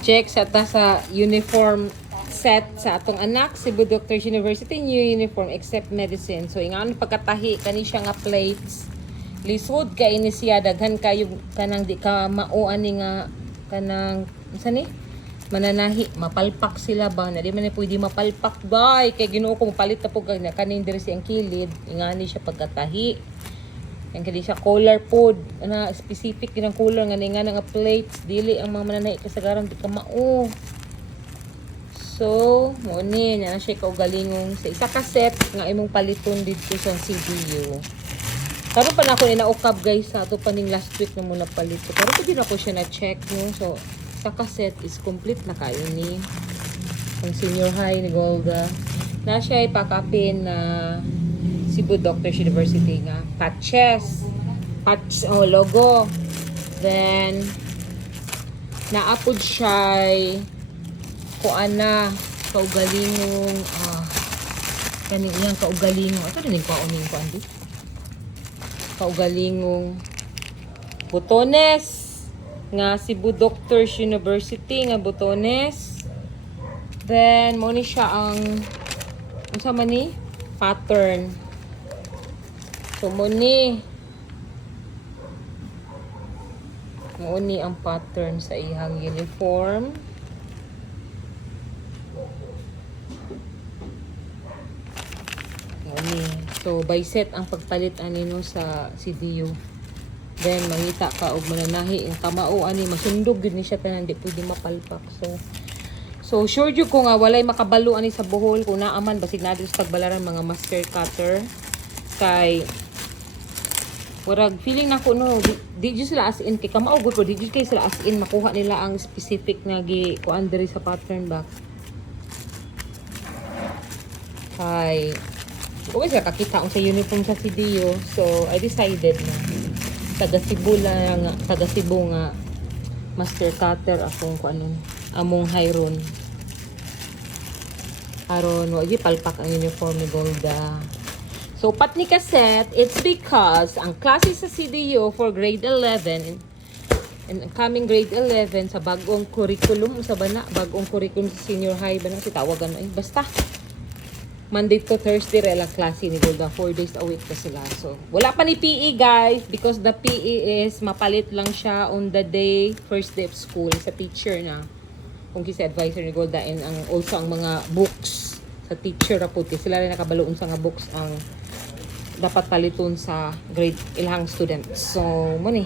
check sa ta sa uniform set sa atong anak Cebu Doctors University new uniform except medicine. So ingano pagkatahi kani siya nga plates. Lisod kay ini siya daghan kayo kanang di ka mao ani nga kanang unsa ni? Mananahi, mapalpak sila ba? Na di man pwede mapalpak bay kay Ginoo ko mapalit na po kaning diri siyang kilid. Ingani siya pagkatahi. Yang kadi siya color food na specific ginang color nga ninga nga plates dili ang mga mananahi kasagaran di ka mao. So, mo ni na siya kaugalingong sa isa ka set nga imong paliton dito sa CDU. Karon pa na ako inaukab guys sa ato paning last week na muna palito. Pero pwede na ko siya na check no. So, sa cassette is complete na kayo ni ang senior high ni Golda. Na siya ipakapin na Cebu Doctors University nga patches. Patch logo. Then naapod siya kuana kaugalingong kaning iyang kaugalingong ato din ko uning ko andi. Kaugalingong botones nga Cebu Doctors University nga botones. Then mo ni siya ang unsa man ni pattern. So mo ni ang pattern sa ihang uniform. Mo ni. So by set ang pagpalit ani no sa CDU. Then mangita ka og mananahi ang kamao ani masundog gid ni siya tanan di pwede mapalpak. So sure jud ko nga walay makabalo ani sa buhol kung naaman basig na sa pagbalaran mga master cutter kay warag feeling nako no di jud sila as in kay kamao gud ko di jud kay sila as in makuha nila ang specific nga gi kuan diri sa pattern back. Kay kung sa kakita ang sa uniform sa CDU, so I decided na taga Cebu nga master cutter akong kuanon among Hyron aron wa gyud palpak ang uniform ni Golda. So pat ni cassette, it's because ang klase sa CDU for grade 11 and coming grade 11 sa bagong curriculum sa bana bagong curriculum sa senior high bana si tawagan basta Monday to Thursday rela klase ni Golda. 4 days a week pa sila. So, wala pa ni PE guys because the PE is mapalit lang siya on the day, first day of school sa teacher na. Kung kisa advisor ni Golda and ang also ang mga books sa teacher rapod sila rin nakabaloon sa nga books ang dapat paliton sa grade ilang students. So, mo ni